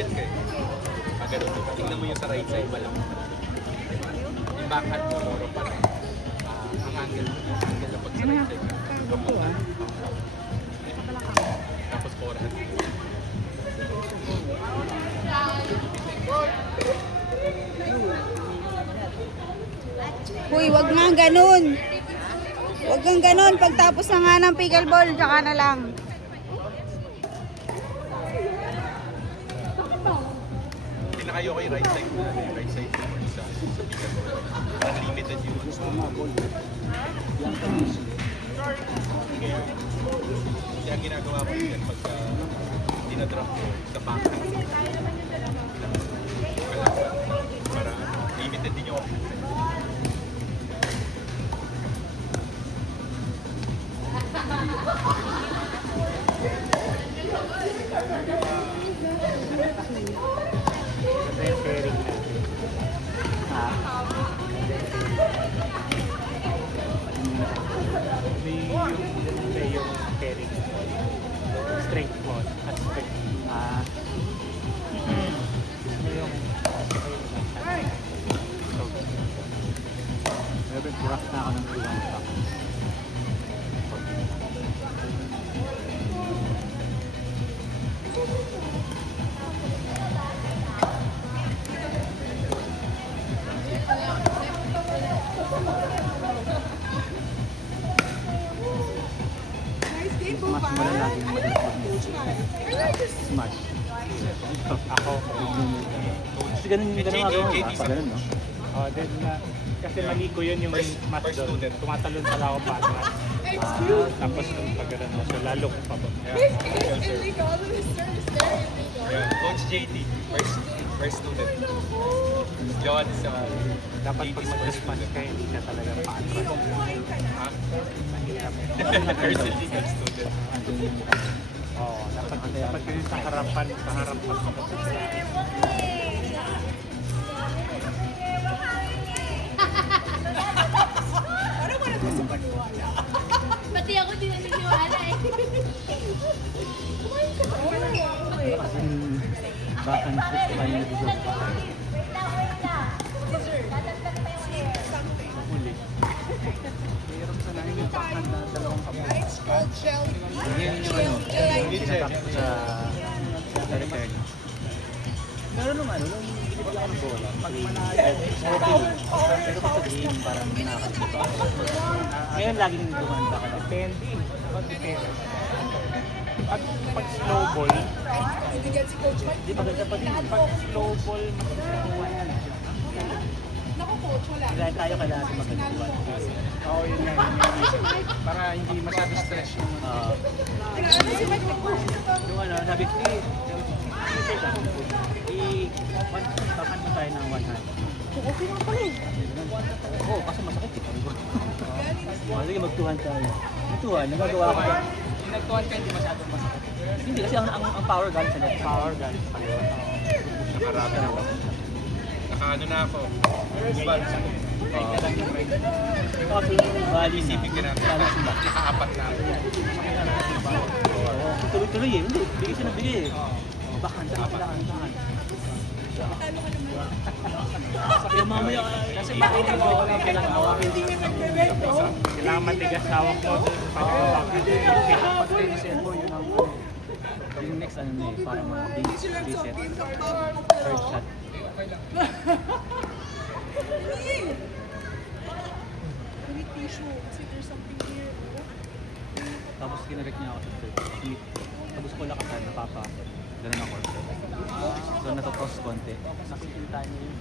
umiikot ka eh. Ganun. Tingnan mo yung sa right side malang. Yung backhand mo, moro pa rin. Ang angle na pag sa right side. Tapos forehand. Uy, wag nga ganun. Wag kang ganun. Pagtapos na nga ng pickleball, tsaka na lang. Hindi na kayo right side mo. Right side mo sa pickleball. Unlimited yun. Kaya ginagawa ko yun pagka dinadrop ko sa backhand. Para limited din yung option. Yung pairing. Straight mo. At straight. Yung Robert, bukas na ako ng 2-1 pack. Mas mula lagi smash. Ako. Kasi ganun yung gagawa. Ganun, no? Then, kasi mali ko yun yung mas doon. Tumatalon pala ako pa. Tapos kung pag-garan mo, so lalo kong pabag. Coach JT, first student. John sa Dapat pag mag-smash ka, hindi ka talaga pa-atras. First legal student. Oo, dapat kayo sa harapan mo. Pati ako din naniniwala eh. Kasi baka nito ko kayo nag-usap. Huli. Mayroon sa nahin yung backhand na dalawang kamay. Yan yung sinatak sa return. Pero nung nung hindi pa lang bola, pag manayag, pero pag sa game, parang nakakalipa. Ngayon laging dumaan ba ka? Depende. Depende. Pag slow ball, hindi pa ganda pa din. Pag slow ball, mas nakuha yan. Kaya tayo kailangan magkaliwan. Oo, yun nga. Para hindi masyado stress yung... Yung ano, sabi ko, i-tapan mo tayo ng one hand. Okay nga pala eh. Oo, kasi masakit eh. Sige, mag-2 hand tayo. Mag-2 hand, nagagawa ko ba? Nag-2 hand ka, hindi masyadong masakit. Hindi, kasi ang power gun sa left. Power gun. Nakarami na ako. Nakaano na ako. Balance. Kasi bali na. Isipin ka natin. Nakaapat na ako. Tuloy-tuloy eh. Hindi, bigay siya ng bigay eh. Bakan. Yung mamaya kasi makinig mo ako ng kailangan hawakin. Kailangan matigas hawak mo pag tennisin mo yun ang yung next ano na eh, parang mga reset. Third shot. Tapos kinarek niya ako sa third. Tapos ko lakasan, napapasok. Ganun ako. So natopos konti. Nakikita niyo yun.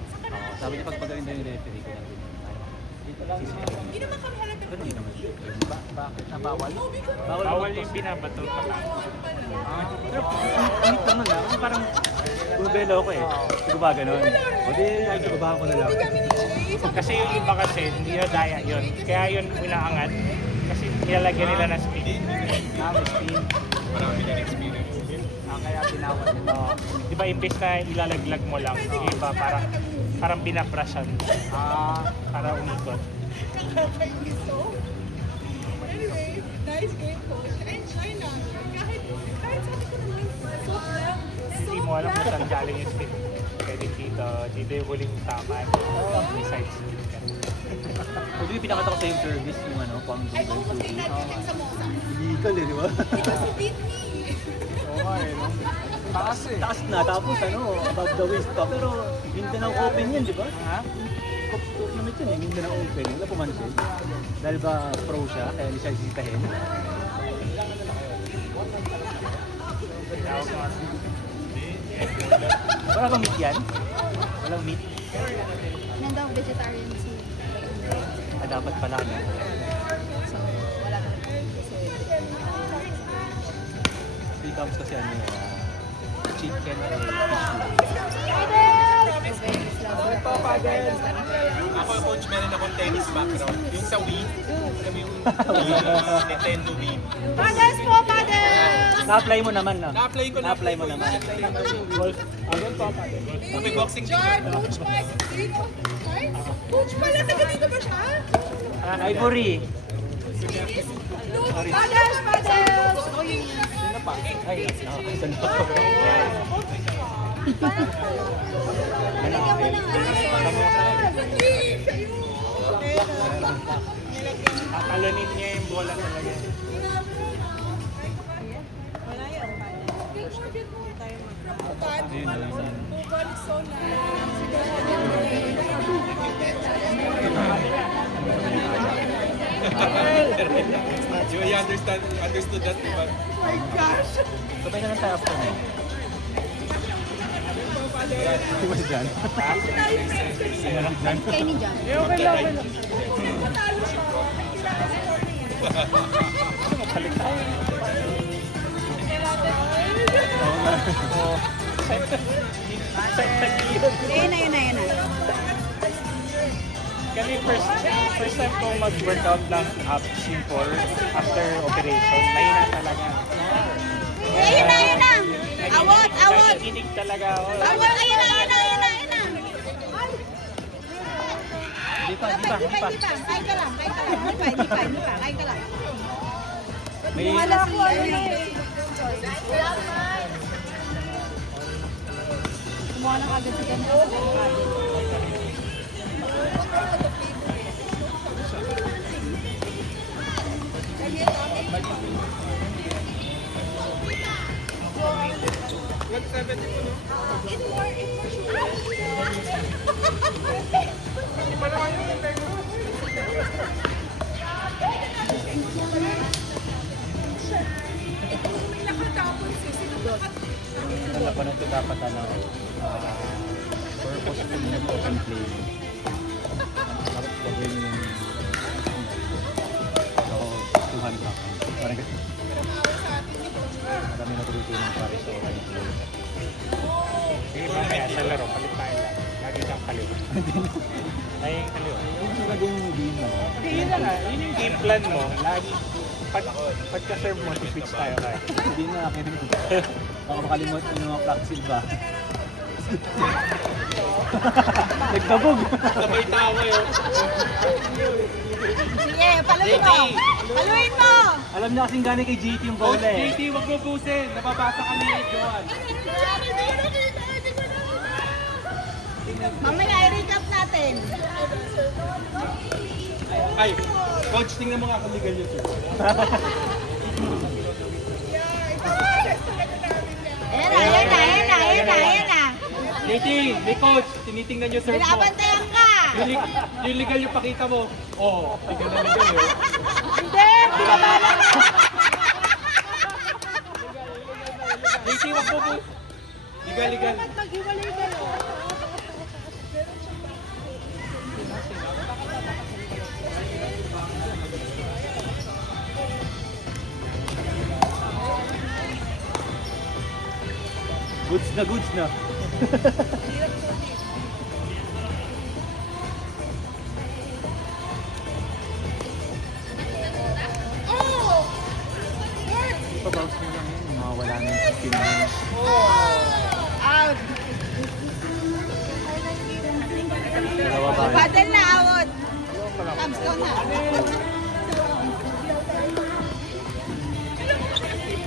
Sabi niya pagpagaling daw yung referee ko lang din. Hindi naman kami halata. Pero hindi naman. Bakit? Bawal? Bawal yung binabato pa lang. Pero ang ito naman lang, parang bubelo ko eh. Siguro ba ganun? O di, nagsabahan ko na lang. Kasi yung iba kasi, hindi na daya yun. Kaya yun inaangat. Kasi nilalagyan nila ng speed. Spin. Marami na experience. Kaya tinawag nila. Di ba imbes na ilalaglag mo lang, yung iba parang binabrashan. Para umikot. Anyway, nice game coach. I-enjoy namin. Kahit sabi ko naman, soft lang. Hindi mo mo alam kung saan galing yung spin. Pwede dito yung huling tama. May side spin ka. Pwede yung pinakita ko sa yung service, yung ano, pang Ay, oo, Google kasi TV. nagtitin sa Mosa. Illegal eh, di ba? Ito si Disney. Oo nga eh, no? Taas eh. Taas na, tapos ano, above the waist pa. Pero Mindanao Open yun, di ba? Ha? Tournament yun eh, Mindanao Open. Wala pumansin. Dahil ba pro siya, kaya hindi siya sisitahin. Tawag nga. Wala bang meat yan? Walang meat? Nandang vegetarian si. Dapat pala no? So, wala ka. Three cups kasi ano yun, chicken or Ako, coach, meron akong tennis background. Yung sa Wii, alam mo yung Nintendo Wii. Paddles po, paddles! Na-apply mo naman, no? Na-apply ko na. Na-apply mo naman. Golf. Golf pa pa. May boxing din. John, Coach Mike. Dino. Mike? Coach pala, taga dito ba siya? Ivory. Paddles, paddles! Ay, nakakasan pa. Nalagyan mo ng Tatalunin niya yung bola talaga. Move so You understood that, diba? Sabay na lang tayo after mo. Di ba si John? Kay ni John. Okay lang, okay lang. Ayun na, yun na, yun na. Kasi first time ko mag-workout lang simple after operation. Mahina talaga. Ayun na, yun na. Awot, awot. Nakikinig talaga ako. Awot, ayun na, ayun na, ayun na, ayun na. Di pa. Kain ka lang, kain ka lang. Hindi pa, kain ka lang. May, Wala ko, ano na eh. Kumuha na agad si Ganda sa paddle. Alam ko na ito dapat ano, purposeful na open play. Dapat gawin yung so, tuhan pa. Parang kasi marami na tuloy-tuloy para sa open play. Sige, mamaya sa laro, palit tayo lang. Lagi siyang kaliwa. Ay, yung kaliwa. Yung maganda yung game na. Yun na nga, yun yung game plan mo. Lagi, pagka-serve mo, switch tayo kayo. Hindi na akin. Baka makalimot yung mga flaxseed ba? Nagkabog! Sabay tawa yun. Sige, paluin mo. Paluin mo. Alam niya kasing gano'n kay JT yung bola eh. JT, wag mo busin. Nababasa kami ni Joan. Mamaya i-recap natin. Ay, coach, tingnan mo nga kung legal yun, sir. Ayan na. JT, may coach, tinitingnan niyo, sir, po. Binabantayan ka. Yung legal yung pakita mo. Oo, legal na legal yun. Hindi, binabalan ka. JT, wag mo po. Legal. Mag-iwalay ka. Goods na.